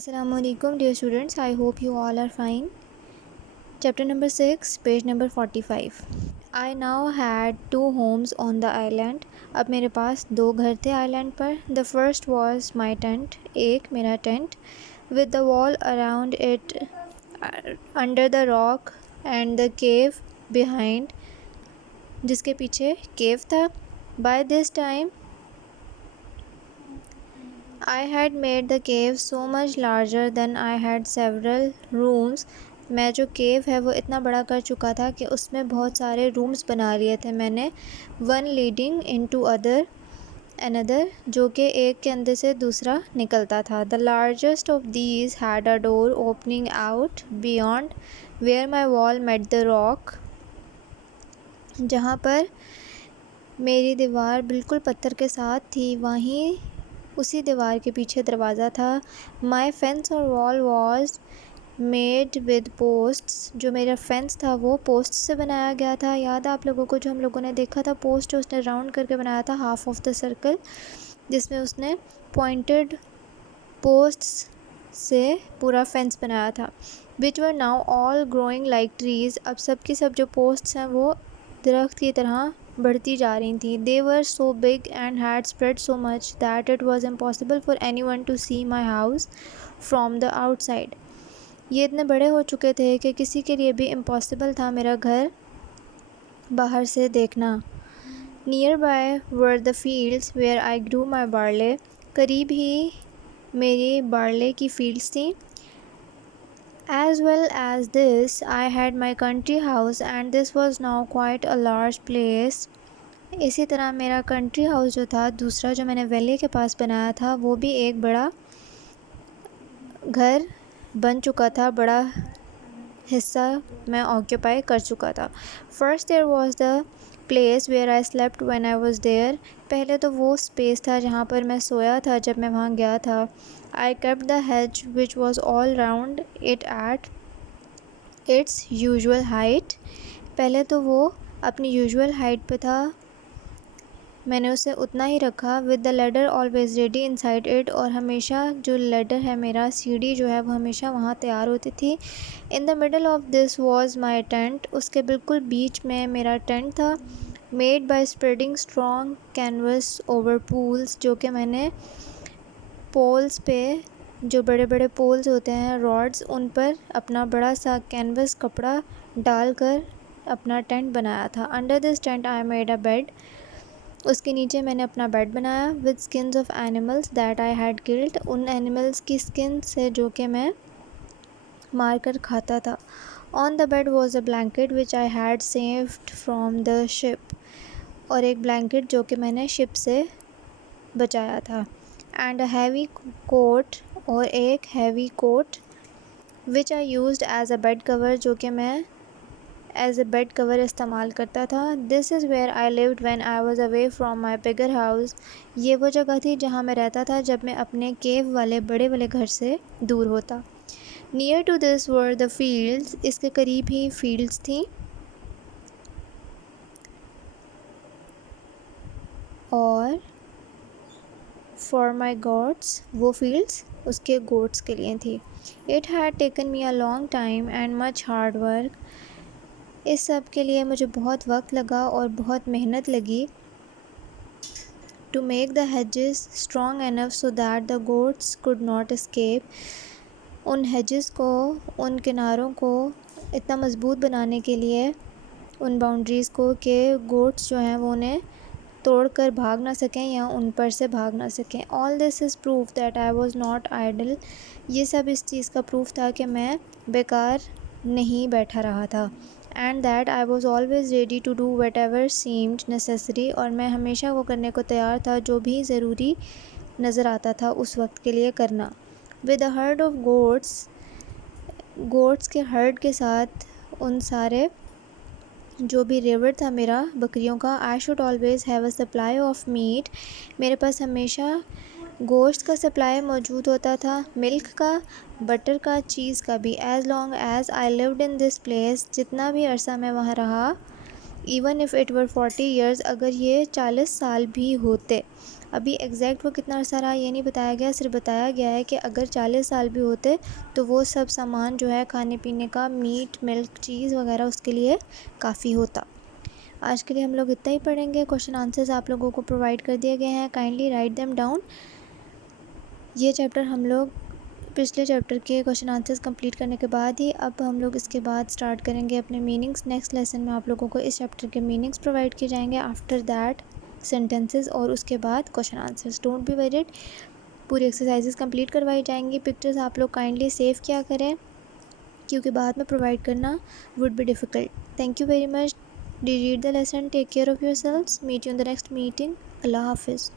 Assalamu alaikum dear students, I hope you all are fine. Chapter number 6, page number 45. I now had two homes on the island. अब मेरे पास दो घर थे island पर. The first was my tent, एक मेरा tent, with the wall around it, under the rock and the cave behind, जिसके पीछे केव था. By this time I had made the cave so much larger than I had several rooms. मैं जो केव है वो इतना बड़ा कर चुका था कि उसमें बहुत सारे रूम्स बना लिए थे मैंने. वन लीडिंग इनटू अनदर, जो कि एक के अंदर से दूसरा निकलता था. The largest of these had a door opening out beyond where my wall met the rock. जहाँ पर मेरी दीवार बिल्कुल पत्थर के साथ थी वहीं उसी दीवार के पीछे दरवाज़ा था. माई फेंस और wall was made with posts. जो मेरा फेंस था वो पोस्ट से बनाया गया था. याद है आप लोगों को जो हम लोगों ने देखा था पोस्ट उसने राउंड करके बनाया था, हाफ ऑफ द सर्कल, जिसमें उसने पॉइंटेड पोस्ट्स से पूरा फेंस बनाया था. Which were now all growing like trees. अब सब की सब जो पोस्ट्स हैं वो दरख्त की तरह बढ़ती जा रही थी. They were so big and had spread so much that it was impossible for anyone to see my house from the outside. ये इतने बड़े हो चुके थे कि किसी के लिए भी इम्पॉसिबल था मेरा घर बाहर से देखना. Nearby were the fields where I grew my barley. करीब ही मेरी बार्ले की फील्ड्स थी. As well as this, I had my country house and this was now quite a large place. इसी तरह मेरा कंट्री हाउस जो था दूसरा जो मैंने वैली के पास बनाया था वो भी एक बड़ा घर बन चुका था, बड़ा हिस्सा मैं ऑक्यूपाई कर चुका था. First there was the place where I slept when I was there. पहले तो वो स्पेस था जहाँ पर मैं सोया था जब मैं वहाँ गया था. आई kept the hedge which was all round it at its usual height. पहले तो वो अपनी यूजुअल हाइट पे था, मैंने उसे उतना ही रखा. With the ladder always ready inside it. और हमेशा जो लेडर है मेरा सीढ़ी जो है वो हमेशा वहाँ तैयार होती थी. In the middle of this was my tent. उसके बिल्कुल बीच में मेरा टेंट था. Made by spreading strong canvas over pools. जो कि मैंने पोल्स पे, जो बड़े बड़े पोल्स होते हैं रॉड्स, उन पर अपना बड़ा सा कैनवस कपड़ा डालकर अपना टेंट बनाया था. Under this tent I made a bed. उसके नीचे मैंने अपना बेड बनाया. With skins of animals that I had killed. उन एनिमल्स की स्किन से जो कि मैं मार कर खाता था. On the bed was a blanket which I had saved from the ship. और एक ब्लैंकेट जो कि मैंने शिप से बचाया था. And a heavy coat. और एक heavy coat which I used as a bed cover. जो कि मैं एज अ बेड कवर इस्तेमाल करता था. This is where I lived when I was away from my bigger house. ये वो जगह थी जहाँ मैं रहता था जब मैं अपने केव वाले बड़े वाले घर से दूर होता. Near to this were the fields. इसके करीब ही फील्ड्स थी. और फॉर माई गोट्स, वो फील्ड्स उसके गोट्स के लिए थी. It had taken me a long time and much hard work. इस सब के लिए मुझे बहुत वक्त लगा और बहुत मेहनत लगी. To make the hedges strong enough so that the goats could not escape. उन हेजेस को, उन किनारों को इतना मज़बूत बनाने के लिए, उन बाउंड्रीज़ को, कि गोट्स जो हैं वो उन्हें तोड़ कर भाग ना सकें या उन पर से भाग ना सकें. All this is proof that I was not idle. ये सब इस चीज़ का प्रूफ था कि मैं बेकार नहीं बैठा रहा था. And that I was always ready to do whatever seemed necessary. और मैं हमेशा वो करने को तैयार था जो भी ज़रूरी नज़र आता था उस वक्त के लिए करना. With a herd of goats के हर्ड के साथ, उन सारे जो भी रिवर था मेरा बकरियों का. I should always have a supply of meat. मेरे पास हमेशा गोश्त का सप्लाई मौजूद होता था, मिल्क का, बटर का, चीज़ का भी. As long as I lived in this place. जितना भी अरसा मैं वहाँ रहा, even if it were 40 years, अगर ये 40 साल भी होते. अभी एग्जैक्ट वो कितना अरसा रहा ये नहीं बताया गया, सिर्फ बताया गया है कि अगर 40 साल भी होते तो वो सब सामान जो है खाने पीने का, मीट, मिल्क, चीज़ वगैरह उसके लिए काफ़ी होता। आज के लिए हम लोग इतना ही पढ़ेंगे। क्वेश्चन आंसर्स आप लोगों को प्रोवाइड कर दिए गए हैं, काइंडली राइट देम डाउन। ये चैप्टर हम लोग पिछले चैप्टर के क्वेश्चन आंसर्स कंप्लीट करने के बाद ही अब हम लोग इसके बाद स्टार्ट करेंगे अपने मीनिंग्स। नेक्स्ट लेसन में आप लोगों को इस चैप्टर के मीनिंग्स प्रोवाइड किए जाएंगे, आफ्टर दैट सेंटेंसेस, और उसके बाद question answers. Don't be worried, पूरी एक्सरसाइजेस कंप्लीट करवाई जाएंगी। पिक्चर्स आप लोग काइंडली सेव किया करें क्योंकि बाद में प्रोवाइड करना would be difficult. Thank you very much. Read the lesson, take care of yourselves, meet you in the next meeting. अल्लाह हाफिज़।